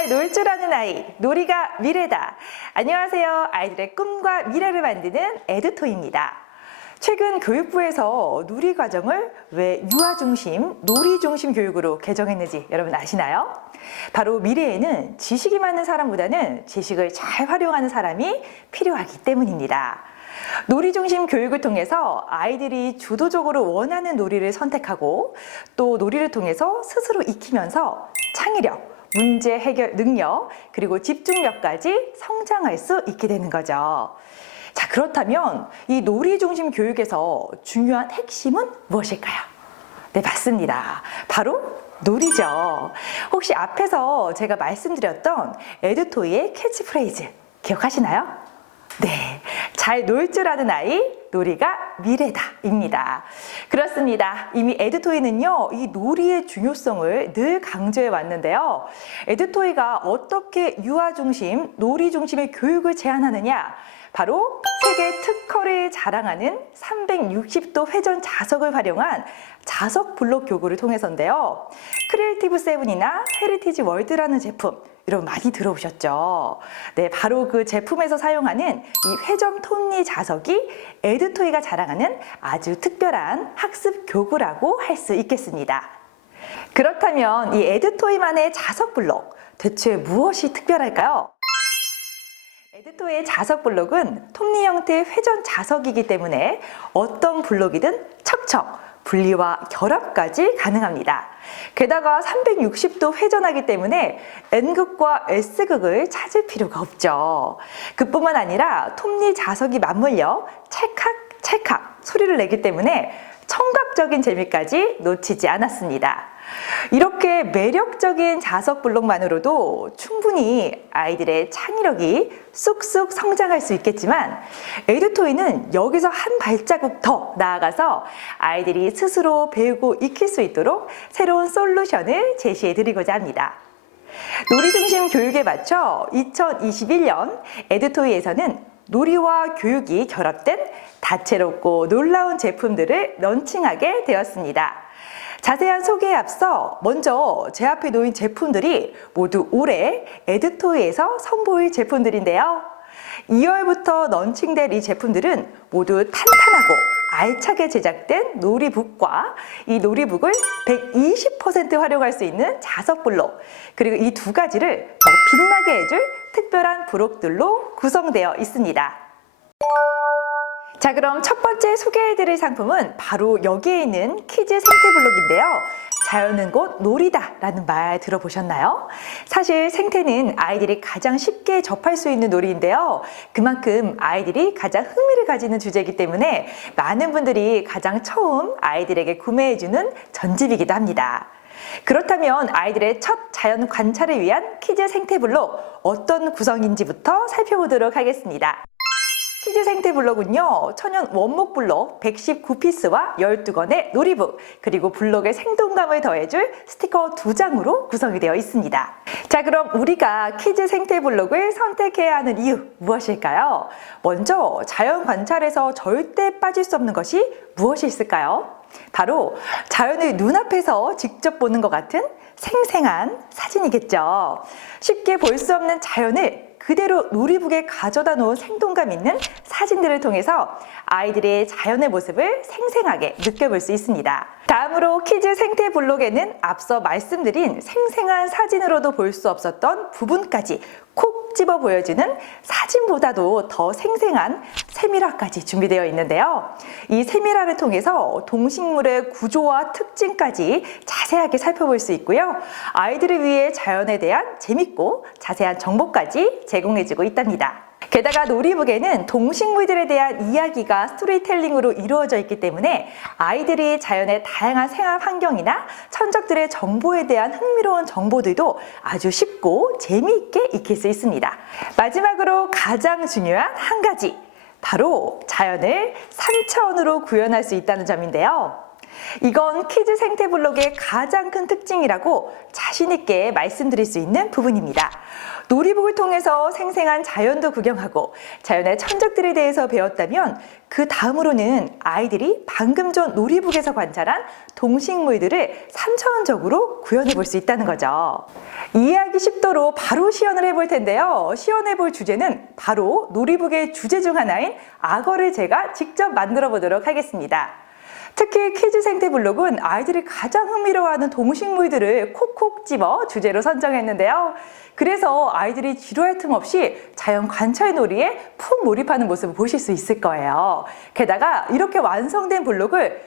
잘 놀 줄 아는 아이, 놀이가 미래다. 안녕하세요. 아이들의 꿈과 미래를 만드는 에듀토이입니다. 최근 교육부에서 놀이 과정을 왜 유아 중심, 놀이 중심 교육으로 개정했는지 여러분 아시나요? 바로 미래에는 지식이 많은 사람보다는 지식을 잘 활용하는 사람이 필요하기 때문입니다. 놀이 중심 교육을 통해서 아이들이 주도적으로 원하는 놀이를 선택하고 또 놀이를 통해서 스스로 익히면서 창의력, 문제 해결 능력, 그리고 집중력까지 성장할 수 있게 되는 거죠. 자, 그렇다면 이 놀이 중심 교육에서 중요한 핵심은 무엇일까요? 네, 맞습니다. 바로 놀이죠. 혹시 앞에서 제가 말씀드렸던 에듀토이의 캐치프레이즈 기억하시나요? 네, 잘 놀 줄 아는 아이, 놀이가 미래다입니다. 그렇습니다. 이미 에듀토이는요, 이 놀이의 중요성을 늘 강조해 왔는데요. 에듀토이가 어떻게 유아 중심, 놀이 중심의 교육을 제안하느냐? 바로 세계 특허를 자랑하는 360도 회전 자석을 활용한 자석 블록 교구를 통해서인데요. 크리에이티브 세븐이나 헤리티지 월드라는 제품, 여러분 많이 들어보셨죠? 네, 바로 그 제품에서 사용하는 이 회전 톱니 자석이 에듀토이가 자랑하는 아주 특별한 학습 교구라고 할 수 있겠습니다. 그렇다면 이 에듀토이만의 자석 블록, 대체 무엇이 특별할까요? 에듀토이의 자석 블록은 톱니 형태의 회전 자석이기 때문에 어떤 블록이든 척척, 분리와 결합까지 가능합니다. 게다가 360도 회전하기 때문에 N극과 S극을 찾을 필요가 없죠. 그뿐만 아니라 톱니 자석이 맞물려 찰칵찰칵 소리를 내기 때문에 청각적인 재미까지 놓치지 않았습니다. 이렇게 매력적인 자석 블록만으로도 충분히 아이들의 창의력이 쑥쑥 성장할 수 있겠지만 에듀토이는 여기서 한 발자국 더 나아가서 아이들이 스스로 배우고 익힐 수 있도록 새로운 솔루션을 제시해 드리고자 합니다. 놀이 중심 교육에 맞춰 2021년 에듀토이에서는 놀이와 교육이 결합된 다채롭고 놀라운 제품들을 런칭하게 되었습니다. 자세한 소개에 앞서 먼저 제 앞에 놓인 제품들이 모두 올해 에듀토이에서 선보일 제품들인데요. 2월부터 런칭될 이 제품들은 모두 탄탄하고 알차게 제작된 놀이북과 이 놀이북을 120% 활용할 수 있는 자석 블록, 그리고 이 두 가지를 더 빛나게 해줄 특별한 브록들로 구성되어 있습니다. 자, 그럼 첫 번째 소개해드릴 상품은 바로 여기에 있는 키즈 생태블록인데요. 자연은 곧 놀이다 라는 말 들어보셨나요? 사실 생태는 아이들이 가장 쉽게 접할 수 있는 놀이인데요. 그만큼 아이들이 가장 흥미를 가지는 주제이기 때문에 많은 분들이 가장 처음 아이들에게 구매해주는 전집이기도 합니다. 그렇다면 아이들의 첫 자연 관찰을 위한 키즈 생태블록 어떤 구성인지부터 살펴보도록 하겠습니다. 키즈 생태 블록은요, 천연 원목 블록 119피스와 12건의 놀이북, 그리고 블록의 생동감을 더해줄 스티커 2장으로 구성이 되어 있습니다. 자, 그럼 우리가 키즈 생태 블록을 선택해야 하는 이유 무엇일까요? 먼저 자연 관찰에서 절대 빠질 수 없는 것이 무엇이 있을까요? 바로 자연을 눈앞에서 직접 보는 것 같은 생생한 사진이겠죠. 쉽게 볼 수 없는 자연을 그대로 놀이북에 가져다 놓은 생동감 있는 사진들을 통해서 아이들의 자연의 모습을 생생하게 느껴볼 수 있습니다. 다음으로 키즈 생태 블록에는 앞서 말씀드린 생생한 사진으로도 볼 수 없었던 부분까지 콕 집어 보여주는 사진보다도 더 생생한 세밀화까지 준비되어 있는데요. 이 세밀화를 통해서 동식물의 구조와 특징까지 자세하게 살펴볼 수 있고요. 아이들을 위해 자연에 대한 재밌고 자세한 정보까지 제공해주고 있답니다. 게다가 놀이북에는 동식물들에 대한 이야기가 스토리텔링으로 이루어져 있기 때문에 아이들이 자연의 다양한 생활 환경이나 천적들의 정보에 대한 흥미로운 정보들도 아주 쉽고 재미있게 익힐 수 있습니다. 마지막으로 가장 중요한 한 가지, 바로 자연을 3차원으로 구현할 수 있다는 점인데요. 이건 키즈 생태 블록의 가장 큰 특징이라고 자신 있게 말씀드릴 수 있는 부분입니다. 놀이북을 통해서 생생한 자연도 구경하고 자연의 천적들에 대해서 배웠다면 그 다음으로는 아이들이 방금 전 놀이북에서 관찰한 동식물들을 3차원적으로 구현해 볼 수 있다는 거죠. 이해하기 쉽도록 바로 시연을 해볼 텐데요. 시연해 볼 주제는 바로 놀이북의 주제 중 하나인 악어를 제가 직접 만들어 보도록 하겠습니다. 특히 키즈 생태 블록은 아이들이 가장 흥미로워하는 동식물들을 콕콕 집어 주제로 선정했는데요. 그래서 아이들이 지루할 틈 없이 자연 관찰 놀이에 푹 몰입하는 모습을 보실 수 있을 거예요. 게다가 이렇게 완성된 블록을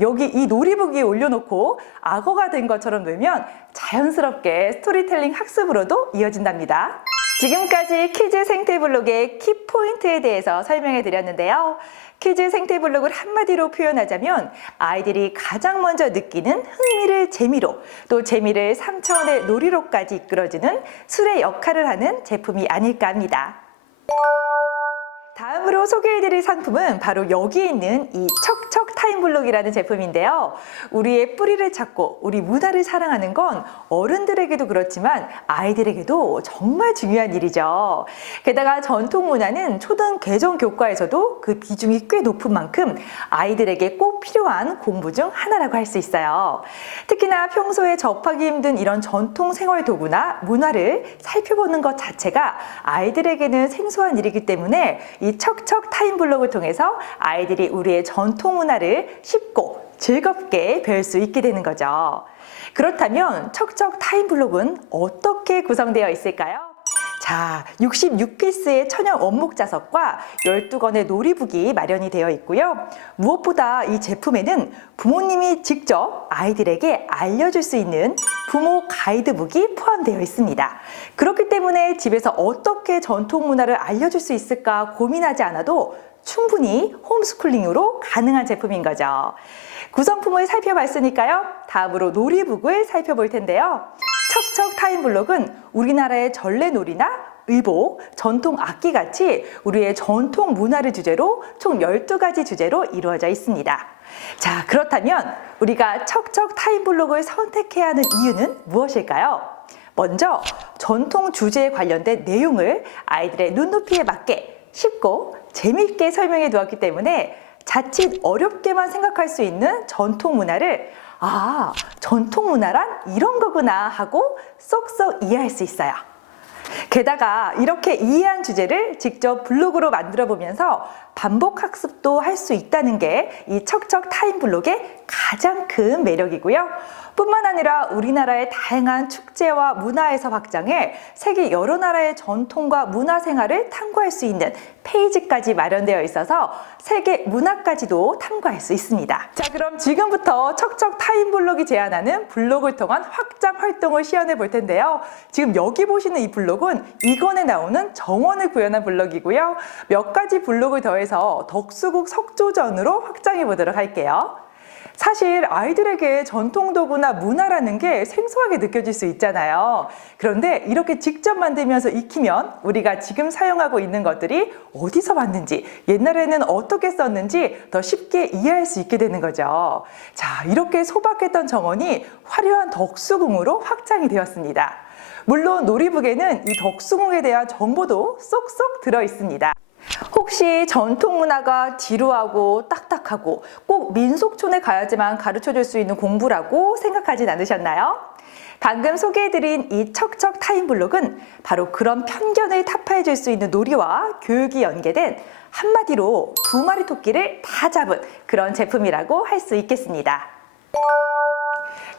여기 이 놀이북 위에 올려놓고 악어가 된 것처럼 놀면 자연스럽게 스토리텔링 학습으로도 이어진답니다. 지금까지 키즈 생태 블록의 키포인트에 대해서 설명해 드렸는데요. 키즈 생태 블록을 한마디로 표현하자면 아이들이 가장 먼저 느끼는 흥미를 재미로, 또 재미를 3차원의 놀이로까지 이끌어주는 술의 역할을 하는 제품이 아닐까 합니다. 다음으로 소개해드릴 상품은 바로 여기에 있는 이 척척 타임블록이라는 제품인데요. 우리의 뿌리를 찾고 우리 문화를 사랑하는 건 어른들에게도 그렇지만 아이들에게도 정말 중요한 일이죠. 게다가 전통 문화는 초등 개정 교과에서도 그 비중이 꽤 높은 만큼 아이들에게 꼭 필요한 공부 중 하나라고 할 수 있어요. 특히나 평소에 접하기 힘든 이런 전통 생활 도구나 문화를 살펴보는 것 자체가 아이들에게는 생소한 일이기 때문에 이 척척 타임블록을 통해서 아이들이 우리의 전통 문화를 쉽고 즐겁게 배울 수 있게 되는 거죠. 그렇다면 척척 타임블록은 어떻게 구성되어 있을까요? 자, 66피스의 천연 원목 자석과 12권의 놀이북이 마련이 되어 있고요. 무엇보다 이 제품에는 부모님이 직접 아이들에게 알려줄 수 있는 부모 가이드북이 포함되어 있습니다. 그렇기 때문에 집에서 어떻게 전통 문화를 알려줄 수 있을까 고민하지 않아도 충분히 홈스쿨링으로 가능한 제품인 거죠. 구성품을 살펴봤으니까요. 다음으로 놀이북을 살펴볼 텐데요. 척척 타임블록은 우리나라의 전래놀이나 의복, 전통 악기같이 우리의 전통 문화를 주제로 총 12가지 주제로 이루어져 있습니다. 자, 그렇다면 우리가 척척 타임블록을 선택해야 하는 이유는 무엇일까요? 먼저 전통 주제에 관련된 내용을 아이들의 눈높이에 맞게 쉽고 재미있게 설명해 두었기 때문에 자칫 어렵게만 생각할 수 있는 전통 문화를 전통 문화란 이런 거구나 하고 쏙쏙 이해할 수 있어요. 게다가 이렇게 이해한 주제를 직접 블록으로 만들어 보면서 반복 학습도 할 수 있다는 게 이 척척 타임블록의 가장 큰 매력이고요. 뿐만 아니라 우리나라의 다양한 축제와 문화에서 확장해 세계 여러 나라의 전통과 문화 생활을 탐구할 수 있는 페이지까지 마련되어 있어서 세계 문화까지도 탐구할 수 있습니다. 자, 그럼 지금부터 척척 타임블록이 제안하는 블록을 통한 확장 활동을 시연해 볼 텐데요. 지금 여기 보시는 이 블록은 2권에 나오는 정원을 구현한 블록이고요. 몇 가지 블록을 더해서 덕수궁 석조전으로 확장해 보도록 할게요. 사실 아이들에게 전통 도구나 문화라는 게 생소하게 느껴질 수 있잖아요. 그런데 이렇게 직접 만들면서 익히면 우리가 지금 사용하고 있는 것들이 어디서 왔는지, 옛날에는 어떻게 썼는지 더 쉽게 이해할 수 있게 되는 거죠. 자, 이렇게 소박했던 정원이 화려한 덕수궁으로 확장이 되었습니다. 물론 놀이북에는 이 덕수궁에 대한 정보도 쏙쏙 들어 있습니다. 혹시 전통 문화가 지루하고 딱딱하고 꼭 민속촌에 가야지만 가르쳐줄 수 있는 공부라고 생각하진 않으셨나요? 방금 소개해드린 이 척척 타임블록은 바로 그런 편견을 타파해줄 수 있는 놀이와 교육이 연계된 한마디로 2마리 토끼를 다 잡은 그런 제품이라고 할 수 있겠습니다.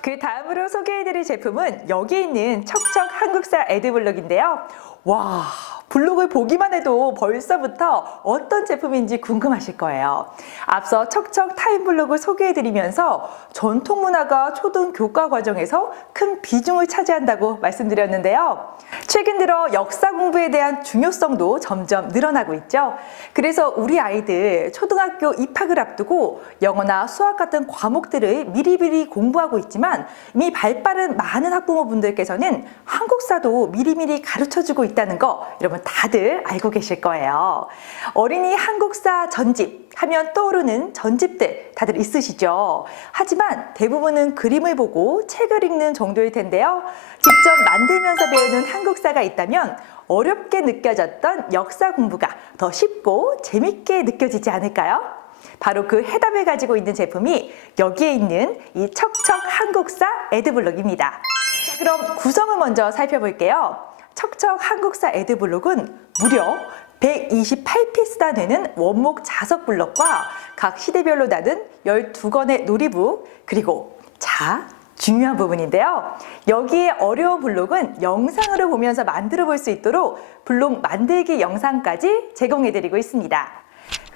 그 다음으로 소개해드릴 제품은 여기 있는 척척 한국사 에드블록인데요. 와, 블록을 보기만 해도 벌써부터 어떤 제품인지 궁금하실 거예요. 앞서 척척 타임블록을 소개해드리면서 전통 문화가 초등 교과 과정에서 큰 비중을 차지한다고 말씀드렸는데요. 최근 들어 역사 공부에 대한 중요성도 점점 늘어나고 있죠. 그래서 우리 아이들 초등학교 입학을 앞두고 영어나 수학 같은 과목들을 미리미리 공부하고 있지만 이미 발빠른 많은 학부모분들께서는 한국 한국사도 미리미리 가르쳐주고 있다는 거 여러분 다들 알고 계실 거예요. 어린이 한국사 전집 하면 떠오르는 전집들 다들 있으시죠? 하지만 대부분은 그림을 보고 책을 읽는 정도일 텐데요. 직접 만들면서 배우는 한국사가 있다면 어렵게 느껴졌던 역사 공부가 더 쉽고 재밌게 느껴지지 않을까요? 바로 그 해답을 가지고 있는 제품이 여기에 있는 이 척척 한국사 에드블록입니다. 그럼 구성을 먼저 살펴볼게요. 척척 한국사 에드블록은 무려 128피스나 되는 원목 자석 블록과 각 시대별로 나눈 12권의 놀이북, 그리고 중요한 부분인데요. 여기에 어려운 블록은 영상으로 보면서 만들어 볼 수 있도록 블록 만들기 영상까지 제공해드리고 있습니다.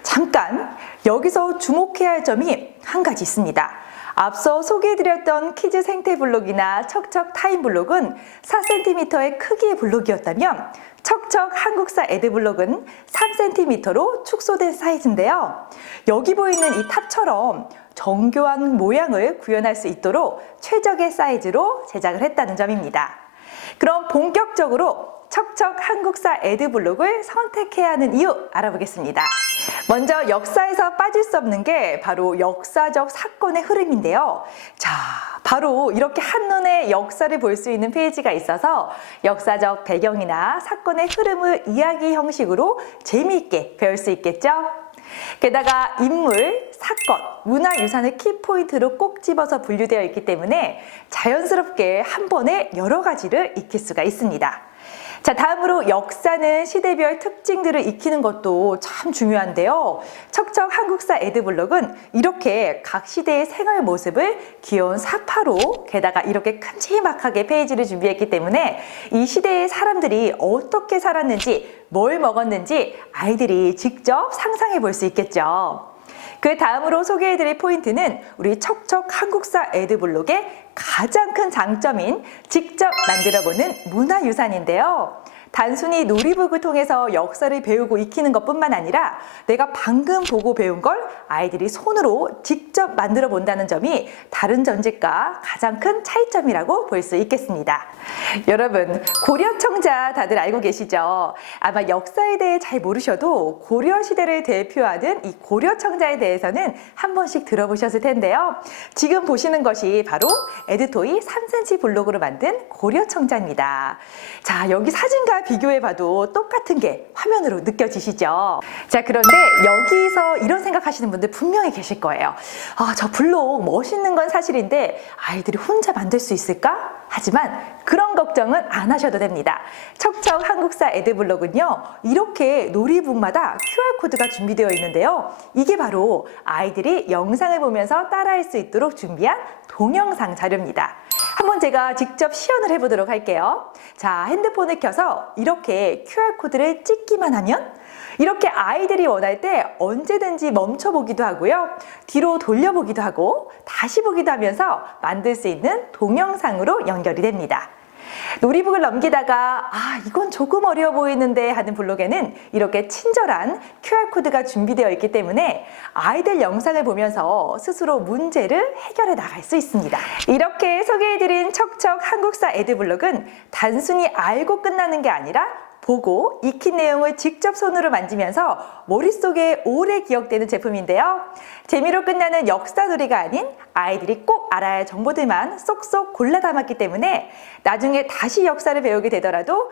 잠깐 여기서 주목해야 할 점이 한 가지 있습니다. 앞서 소개해드렸던 키즈 생태 블록이나 척척 타임 블록은 4cm의 크기의 블록이었다면 척척 한국사 에드블록은 3cm로 축소된 사이즈인데요. 여기 보이는 이 탑처럼 정교한 모양을 구현할 수 있도록 최적의 사이즈로 제작을 했다는 점입니다. 그럼 본격적으로 척척 한국사 에드블록을 선택해야 하는 이유 알아보겠습니다. 먼저 역사에서 빠질 수 없는 게 바로 역사적 사건의 흐름인데요. 바로 이렇게 한눈에 역사를 볼 수 있는 페이지가 있어서 역사적 배경이나 사건의 흐름을 이야기 형식으로 재미있게 배울 수 있겠죠? 게다가 인물, 사건, 문화유산의 키포인트로 꼭 집어서 분류되어 있기 때문에 자연스럽게 한 번에 여러 가지를 익힐 수가 있습니다. 다음으로 역사는 시대별 특징들을 익히는 것도 참 중요한데요. 척척 한국사 에드블록은 이렇게 각 시대의 생활 모습을 귀여운 사파로 게다가 이렇게 큼지막하게 페이지를 준비했기 때문에 이 시대의 사람들이 어떻게 살았는지 뭘 먹었는지 아이들이 직접 상상해 볼 수 있겠죠. 그 다음으로 소개해드릴 포인트는 우리 척척 한국사 에드블록의 가장 큰 장점인 직접 만들어보는 문화유산인데요. 단순히 놀이북을 통해서 역사를 배우고 익히는 것뿐만 아니라 내가 방금 보고 배운 걸 아이들이 손으로 직접 만들어 본다는 점이 다른 전집과 가장 큰 차이점이라고 볼 수 있겠습니다. 여러분, 고려청자 다들 알고 계시죠? 아마 역사에 대해 잘 모르셔도 고려시대를 대표하는 이 고려청자에 대해서는 한 번씩 들어보셨을 텐데요. 지금 보시는 것이 바로 에드토이 3cm 블록으로 만든 고려청자입니다. 여기 사진과 비교해봐도 똑같은 게 화면으로 느껴지시죠? 그런데 여기서 이런 생각하시는 분들 분명히 계실 거예요. 저 블록 멋있는 건 사실인데 아이들이 혼자 만들 수 있을까? 하지만 그런 걱정은 안 하셔도 됩니다. 척척 한국사 에드블록은요, 이렇게 놀이북마다 QR코드가 준비되어 있는데요. 이게 바로 아이들이 영상을 보면서 따라할 수 있도록 준비한 동영상 자료입니다. 한번 제가 직접 시연을 해보도록 할게요. 핸드폰을 켜서 이렇게 QR코드를 찍기만 하면 이렇게 아이들이 원할 때 언제든지 멈춰보기도 하고요. 뒤로 돌려보기도 하고 다시 보기도 하면서 만들 수 있는 동영상으로 연결이 됩니다. 놀이북을 넘기다가 이건 조금 어려워 보이는데 하는 블록에는 이렇게 친절한 QR코드가 준비되어 있기 때문에 아이들 영상을 보면서 스스로 문제를 해결해 나갈 수 있습니다. 이렇게 소개해드린 척척 한국사 에드블록은 단순히 알고 끝나는 게 아니라 보고 익힌 내용을 직접 손으로 만지면서 머릿속에 오래 기억되는 제품인데요. 재미로 끝나는 역사놀이가 아닌 아이들이 꼭 알아야 할 정보들만 쏙쏙 골라 담았기 때문에 나중에 다시 역사를 배우게 되더라도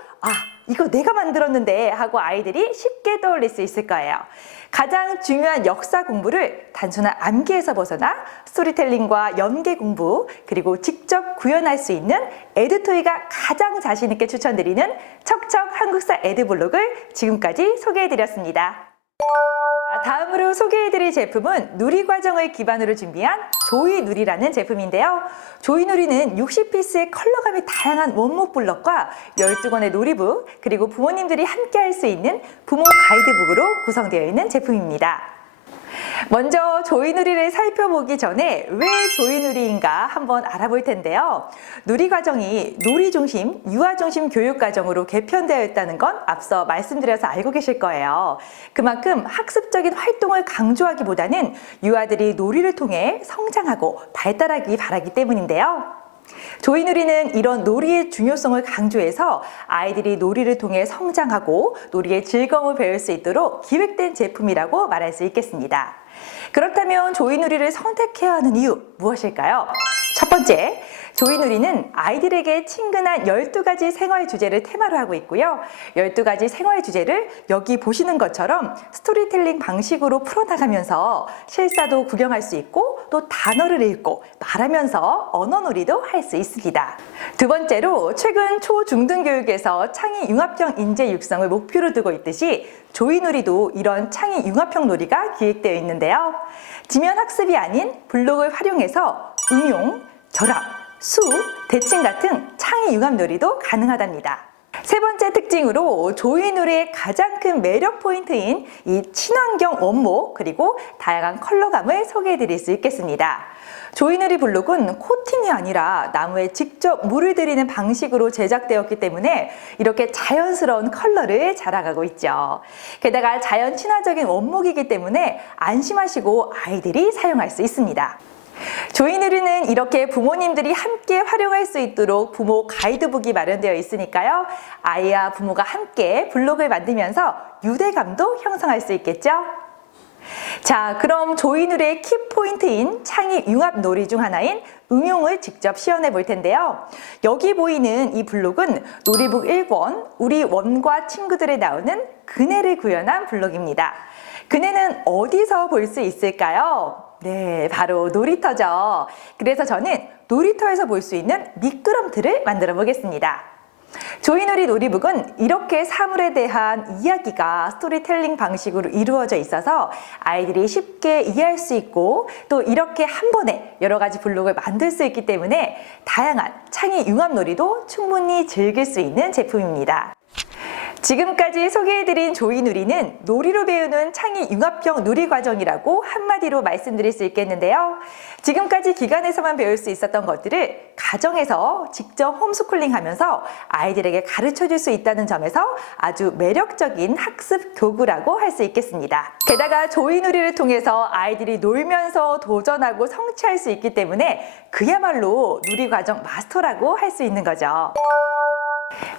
이거 내가 만들었는데 하고 아이들이 쉽게 떠올릴 수 있을 거예요. 가장 중요한 역사 공부를 단순한 암기에서 벗어나 스토리텔링과 연계 공부, 그리고 직접 구현할 수 있는 에드토이가 가장 자신 있게 추천드리는 척척 한국사 에드블록을 지금까지 소개해드렸습니다. 다음으로 소개해드릴 제품은 누리과정을 기반으로 준비한 조이누리라는 제품인데요. 조이누리는 60피스의 컬러감이 다양한 원목 블럭과 12권의 놀이북, 그리고 부모님들이 함께 할 수 있는 부모 가이드북으로 구성되어 있는 제품입니다. 먼저 조이누리를 살펴보기 전에 왜 조이누리인가 한번 알아볼 텐데요. 누리과정이 놀이중심, 유아중심 교육과정으로 개편되어 있다는 건 앞서 말씀드려서 알고 계실 거예요. 그만큼 학습적인 활동을 강조하기보다는 유아들이 놀이를 통해 성장하고 발달하기 바라기 때문인데요. 조이누리는 이런 놀이의 중요성을 강조해서 아이들이 놀이를 통해 성장하고 놀이의 즐거움을 배울 수 있도록 기획된 제품이라고 말할 수 있겠습니다. 그렇다면 조이누리를 선택해야 하는 이유 무엇일까요? 첫 번째, 조이누리는 아이들에게 친근한 12가지 생활 주제를 테마로 하고 있고요. 12가지 생활 주제를 여기 보시는 것처럼 스토리텔링 방식으로 풀어나가면서 실사도 구경할 수 있고 또 단어를 읽고 말하면서 언어놀이도 할 수 있습니다. 두 번째로 최근 초중등 교육에서 창의 융합형 인재 육성을 목표로 두고 있듯이 조이누리도 이런 창의 융합형 놀이가 기획되어 있는데요. 지면 학습이 아닌 블록을 활용해서 응용, 결합, 수, 대칭 같은 창의 융합 놀이도 가능하답니다. 세 번째 특징으로 조이누리의 가장 큰 매력 포인트인 이 친환경 원목 그리고 다양한 컬러감을 소개해 드릴 수 있겠습니다. 조이누리 블록은 코팅이 아니라 나무에 직접 물을 들이는 방식으로 제작되었기 때문에 이렇게 자연스러운 컬러를 자랑하고 있죠. 게다가 자연 친화적인 원목이기 때문에 안심하시고 아이들이 사용할 수 있습니다. 조이누리는 이렇게 부모님들이 함께 활용할 수 있도록 부모 가이드북이 마련되어 있으니까요. 아이와 부모가 함께 블록을 만들면서 유대감도 형성할 수 있겠죠. 자, 그럼 조이누리의 키포인트인 창의 융합 놀이 중 하나인 응용을 직접 시연해 볼 텐데요. 여기 보이는 이 블록은 놀이북 1권 우리 원과 친구들에 나오는 그네를 구현한 블록입니다. 그네는 어디서 볼 수 있을까요? 네, 바로 놀이터죠. 그래서 저는 놀이터에서 볼 수 있는 미끄럼틀을 만들어 보겠습니다. 조이누리 놀이북은 이렇게 사물에 대한 이야기가 스토리텔링 방식으로 이루어져 있어서 아이들이 쉽게 이해할 수 있고 또 이렇게 한 번에 여러 가지 블록을 만들 수 있기 때문에 다양한 창의 융합 놀이도 충분히 즐길 수 있는 제품입니다. 지금까지 소개해드린 조이누리는 놀이로 배우는 창의 융합형 놀이 과정이라고 한마디로 말씀드릴 수 있겠는데요. 지금까지 기관에서만 배울 수 있었던 것들을 가정에서 직접 홈스쿨링 하면서 아이들에게 가르쳐 줄 수 있다는 점에서 아주 매력적인 학습 교구라고 할 수 있겠습니다. 게다가 조이누리를 통해서 아이들이 놀면서 도전하고 성취할 수 있기 때문에 그야말로 놀이 과정 마스터라고 할 수 있는 거죠.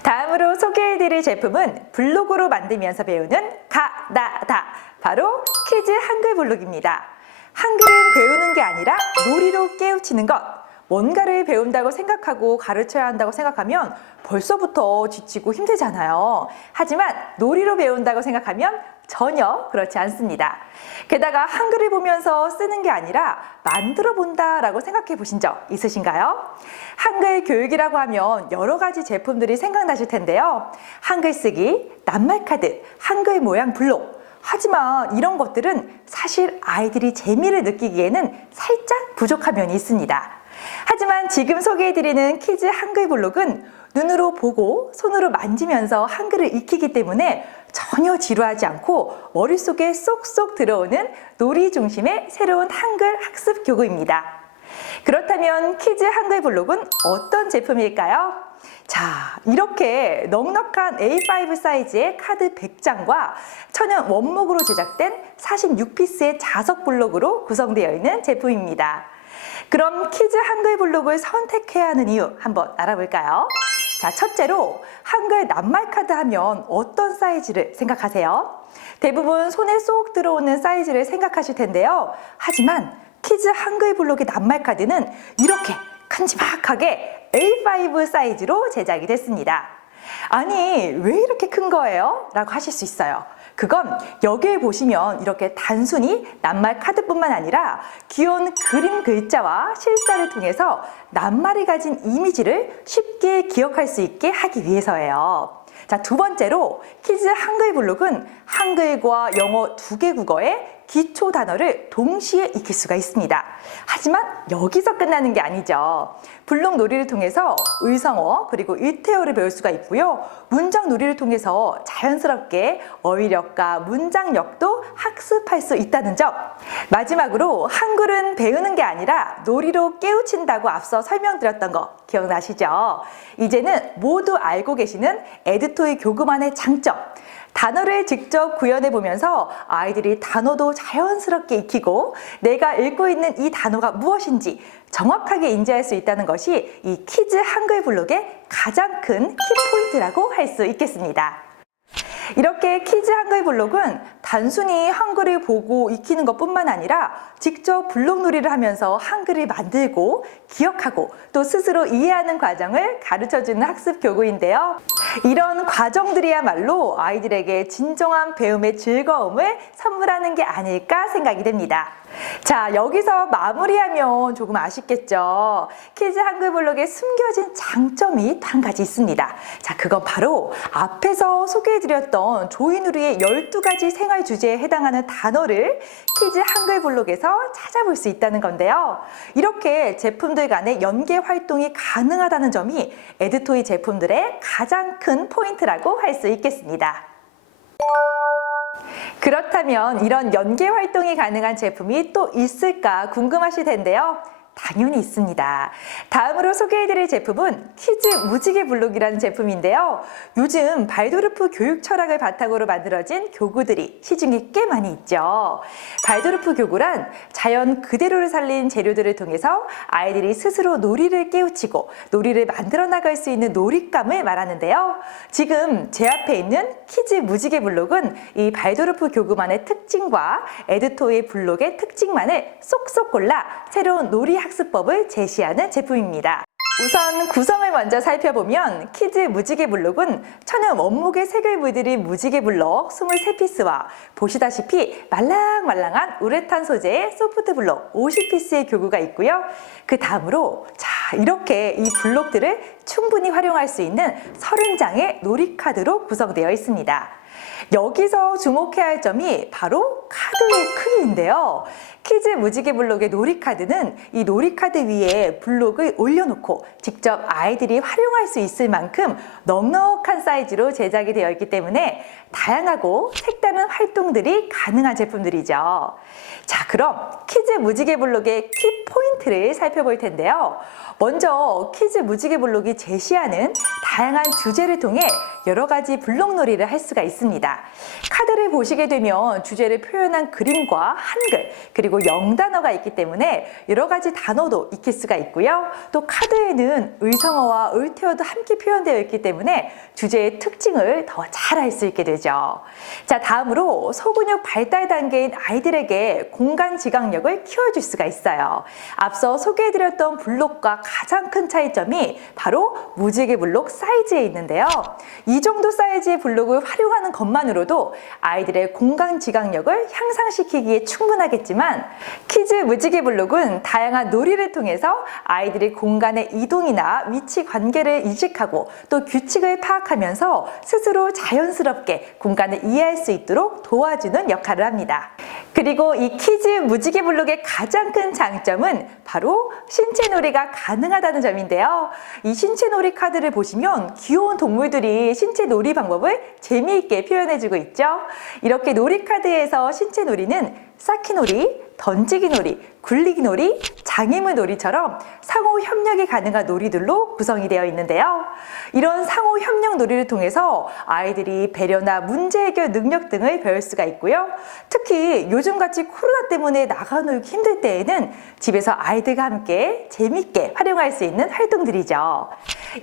다음으로 소개해드릴 제품은 블록으로 만들면서 배우는 가다다, 바로 키즈 한글 블록입니다. 한글은 배우는 게 아니라 놀이로 깨우치는 것. 뭔가를 배운다고 생각하고 가르쳐야 한다고 생각하면 벌써부터 지치고 힘들잖아요. 하지만 놀이로 배운다고 생각하면 전혀 그렇지 않습니다. 게다가 한글을 보면서 쓰는 게 아니라 만들어 본다라고 생각해 보신 적 있으신가요? 한글 교육이라고 하면 여러 가지 제품들이 생각나실 텐데요. 한글 쓰기, 낱말카드, 한글 모양 블록. 하지만 이런 것들은 사실 아이들이 재미를 느끼기에는 살짝 부족한 면이 있습니다. 하지만 지금 소개해드리는 키즈 한글 블록은 눈으로 보고 손으로 만지면서 한글을 익히기 때문에 전혀 지루하지 않고 머릿속에 쏙쏙 들어오는 놀이 중심의 새로운 한글 학습 교구입니다. 그렇다면 키즈 한글 블록은 어떤 제품일까요? 자, 이렇게 넉넉한 A5 사이즈의 카드 100장과 천연 원목으로 제작된 46피스의 자석 블록으로 구성되어 있는 제품입니다. 그럼 키즈 한글 블록을 선택해야 하는 이유 한번 알아볼까요? 자, 첫째로 한글 낱말카드 하면 어떤 사이즈를 생각하세요? 대부분 손에 쏙 들어오는 사이즈를 생각하실 텐데요. 하지만 키즈 한글 블록의 낱말카드는 이렇게 큼지막하게 A5 사이즈로 제작이 됐습니다. 아니, 왜 이렇게 큰 거예요? 라고 하실 수 있어요. 그건 여기에 보시면 이렇게 단순히 낱말 카드뿐만 아니라 귀여운 그림 글자와 실사를 통해서 낱말이 가진 이미지를 쉽게 기억할 수 있게 하기 위해서예요. 자, 두 번째로 키즈 한글 블록은 한글과 영어 두 개 국어의 기초 단어를 동시에 익힐 수가 있습니다. 하지만 여기서 끝나는 게 아니죠. 블록 놀이를 통해서 의성어 그리고 일태어를 배울 수가 있고요. 문장 놀이를 통해서 자연스럽게 어휘력과 문장력도 학습할 수 있다는 점. 마지막으로 한글은 배우는 게 아니라 놀이로 깨우친다고 앞서 설명드렸던 거 기억나시죠? 이제는 모두 알고 계시는 에듀토이 교구만의 장점. 단어를 직접 구현해 보면서 아이들이 단어도 자연스럽게 익히고 내가 읽고 있는 이 단어가 무엇인지 정확하게 인지할 수 있다는 것이 이 키즈 한글 블록의 가장 큰 키포인트라고 할 수 있겠습니다. 이렇게 키즈 한글 블록은 단순히 한글을 보고 익히는 것뿐만 아니라 직접 블록놀이를 하면서 한글을 만들고 기억하고 또 스스로 이해하는 과정을 가르쳐주는 학습 교구인데요. 이런 과정들이야말로 아이들에게 진정한 배움의 즐거움을 선물하는 게 아닐까 생각이 됩니다. 자, 여기서 마무리하면 조금 아쉽겠죠. 키즈 한글 블록에 숨겨진 장점이 한 가지 있습니다. 자, 그건 바로 앞에서 소개해드렸던 조이누리의 12가지 생활 주제에 해당하는 단어를 키즈 한글 블록에서 찾아볼 수 있다는 건데요. 이렇게 제품들 간의 연계 활동이 가능하다는 점이 에듀토이 제품들의 가장 큰 포인트라고 할 수 있겠습니다. 그렇다면 이런 연계 활동이 가능한 제품이 또 있을까 궁금하실 텐데요. 당연히 있습니다. 다음으로 소개해드릴 제품은 키즈 무지개 블록이라는 제품인데요. 요즘 발도르프 교육 철학을 바탕으로 만들어진 교구들이 시중에 꽤 많이 있죠. 발도르프 교구란 자연 그대로를 살린 재료들을 통해서 아이들이 스스로 놀이를 깨우치고 놀이를 만들어 나갈 수 있는 놀잇감을 말하는데요. 지금 제 앞에 있는 키즈 무지개 블록은 이 발도르프 교구만의 특징과 에듀토이 블록의 특징만을 쏙쏙 골라 새로운 놀이 학습법을 제시하는 제품입니다. 우선 구성을 먼저 살펴보면 키즈 무지개 블록은 천연 원목의 색을 물들인 무지개 블록 23피스와 보시다시피 말랑말랑한 우레탄 소재의 소프트 블록 50피스의 교구가 있고요. 그 다음으로 자, 이렇게 이 블록들을 충분히 활용할 수 있는 30장의 놀이카드로 구성되어 있습니다. 여기서 주목해야 할 점이 바로 카드의 크기인데요. 키즈 무지개 블록의 놀이카드는 이 놀이카드 위에 블록을 올려놓고 직접 아이들이 활용할 수 있을 만큼 넉넉한 사이즈로 제작이 되어 있기 때문에 다양하고 색다른 활동들이 가능한 제품들이죠. 자, 그럼 키즈 무지개 블록의 키포인트를 살펴볼 텐데요. 먼저 키즈 무지개 블록이 제시하는 다양한 주제를 통해 여러 가지 블록놀이를 할 수가 있습니다. 카드를 보시게 되면 주제를 표현한 그림과 한글 그리고 영단어가 있기 때문에 여러 가지 단어도 익힐 수가 있고요. 또 카드에는 의성어와 을태어도 함께 표현되어 있기 때문에 주제의 특징을 더 잘 알 수 있게 되죠. 자, 다음으로 소근육 발달 단계인 아이들에게 공간 지각력을 키워줄 수가 있어요. 앞서 소개해드렸던 블록과 가장 큰 차이점이 바로 무지개 블록 사이즈에 있는데요. 이 정도 사이즈의 블록을 활용하는 것만으로도 아이들의 공간 지각력을 향상시키기에 충분하겠지만 키즈 무지개 블록은 다양한 놀이를 통해서 아이들이 공간의 이동이나 위치 관계를 인식하고 또 규칙을 파악하면서 스스로 자연스럽게 공간을 이해할 수 있도록 도와주는 역할을 합니다. 그리고 이 키즈 무지개 블록의 가장 큰 장점은 바로 신체 놀이가 가능하다는 점인데요. 이 신체 놀이 카드를 보시면 귀여운 동물들이 신체 놀이 방법을 재미있게 표현해주고 있죠. 이렇게 놀이 카드에서 신체 놀이는 쌓기놀이, 던지기놀이, 굴리기놀이, 장애물 놀이처럼 상호 협력이 가능한 놀이들로 구성이 되어 있는데요. 이런 상호 협력 놀이를 통해서 아이들이 배려나 문제 해결 능력 등을 배울 수가 있고요. 특히 요즘같이 코로나 때문에 나가놀기 힘들 때에는 집에서 아이들과 함께 재밌게 활용할 수 있는 활동들이죠.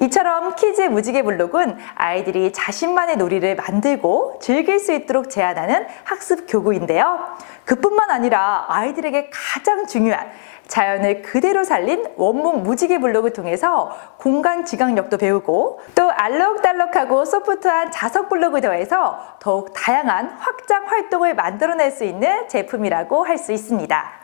이처럼 키즈 무지개 블록은 아이들이 자신만의 놀이를 만들고 즐길 수 있도록 제안하는 학습 교구인데요. 그뿐만 아니라 아이들에게 가장 중요한 자연을 그대로 살린 원목 무지개 블록을 통해서 공간 지각력도 배우고 또 알록달록하고 소프트한 자석 블록을 더해서 더욱 다양한 확장 활동을 만들어낼 수 있는 제품이라고 할 수 있습니다.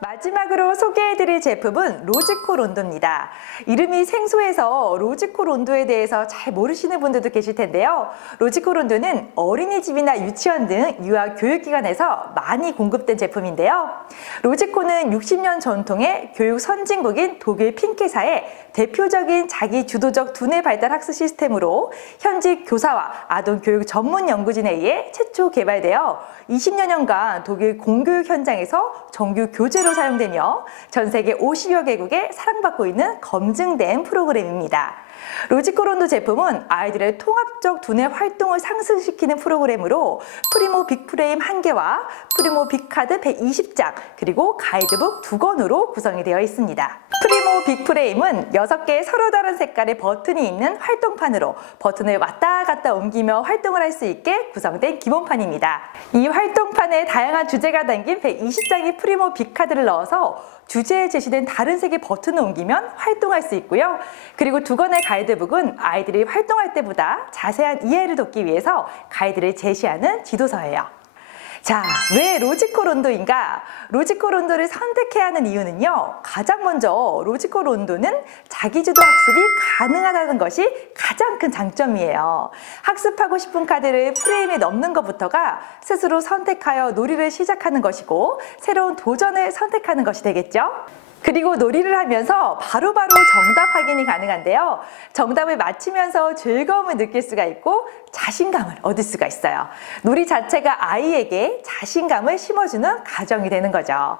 마지막으로 소개해드릴 제품은 로지코 론도입니다. 이름이 생소해서 로지코 론도에 대해서 잘 모르시는 분들도 계실 텐데요. 로지코 론도는 어린이집이나 유치원 등 유아 교육기관에서 많이 공급된 제품인데요. 로지코는 60년 전통의 교육 선진국인 독일 핀케사의 대표적인 자기 주도적 두뇌 발달 학습 시스템으로 현직 교사와 아동 교육 전문 연구진에 의해 최초 개발되어 20여 년간 독일 공교육 현장에서 정규 교재로 사용되며 전 세계 50여 개국에 사랑받고 있는 검증된 프로그램입니다. 로지코론도 제품은 아이들의 통합적 두뇌 활동을 상승시키는 프로그램으로 프리모 빅프레임 1개와 프리모 빅카드 120장 그리고 가이드북 2권으로 구성이 되어 있습니다. 프리모 빅프레임은 6개의 서로 다른 색깔의 버튼이 있는 활동판으로 버튼을 왔다 갔다 옮기며 활동을 할 수 있게 구성된 기본판입니다. 이 활동판에 다양한 주제가 담긴 120장의 프리모 빅카드를 넣어서 주제에 제시된 다른 색의 버튼을 옮기면 활동할 수 있고요. 그리고 2권의 가이드북은 아이들이 활동할 때보다 자세한 이해를 돕기 위해서 가이드를 제시하는 지도서예요. 자, 왜 로지코론도인가? 로지코론도를 선택해야 하는 이유는요. 가장 먼저 로지코론도는 자기주도 학습이 가능하다는 것이 가장 큰 장점이에요. 학습하고 싶은 카드를 프레임에 넣는 것부터가 스스로 선택하여 놀이를 시작하는 것이고 새로운 도전을 선택하는 것이 되겠죠. 그리고 놀이를 하면서 바로바로 정답 확인이 가능한데요. 정답을 맞히면서 즐거움을 느낄 수가 있고 자신감을 얻을 수가 있어요. 놀이 자체가 아이에게 자신감을 심어주는 과정이 되는 거죠.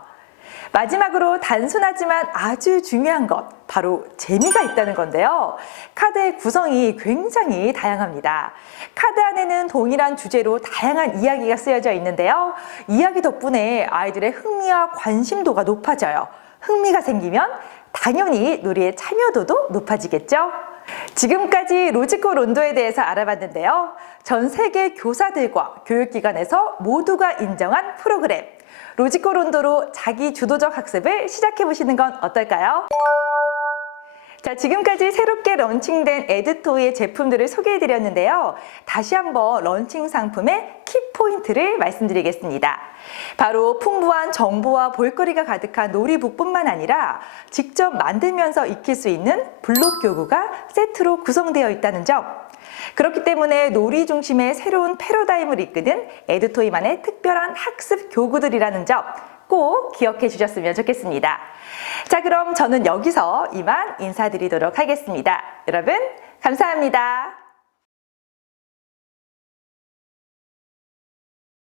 마지막으로 단순하지만 아주 중요한 것, 바로 재미가 있다는 건데요. 카드의 구성이 굉장히 다양합니다. 카드 안에는 동일한 주제로 다양한 이야기가 쓰여져 있는데요. 이야기 덕분에 아이들의 흥미와 관심도가 높아져요. 흥미가 생기면 당연히 놀이의 참여도도 높아지겠죠? 지금까지 로지코론도에 대해서 알아봤는데요. 전 세계 교사들과 교육기관에서 모두가 인정한 프로그램 로지코론도로 자기 주도적 학습을 시작해보시는 건 어떨까요? 자, 지금까지 새롭게 런칭된 에듀토이의 제품들을 소개해드렸는데요. 다시 한번 런칭 상품의 키포인트를 말씀드리겠습니다. 바로 풍부한 정보와 볼거리가 가득한 놀이북뿐만 아니라 직접 만들면서 익힐 수 있는 블록 교구가 세트로 구성되어 있다는 점. 그렇기 때문에 놀이 중심의 새로운 패러다임을 이끄는 에듀토이만의 특별한 학습 교구들이라는 점 꼭 기억해 주셨으면 좋겠습니다. 자, 그럼 저는 여기서 이만 인사드리도록 하겠습니다. 여러분, 감사합니다.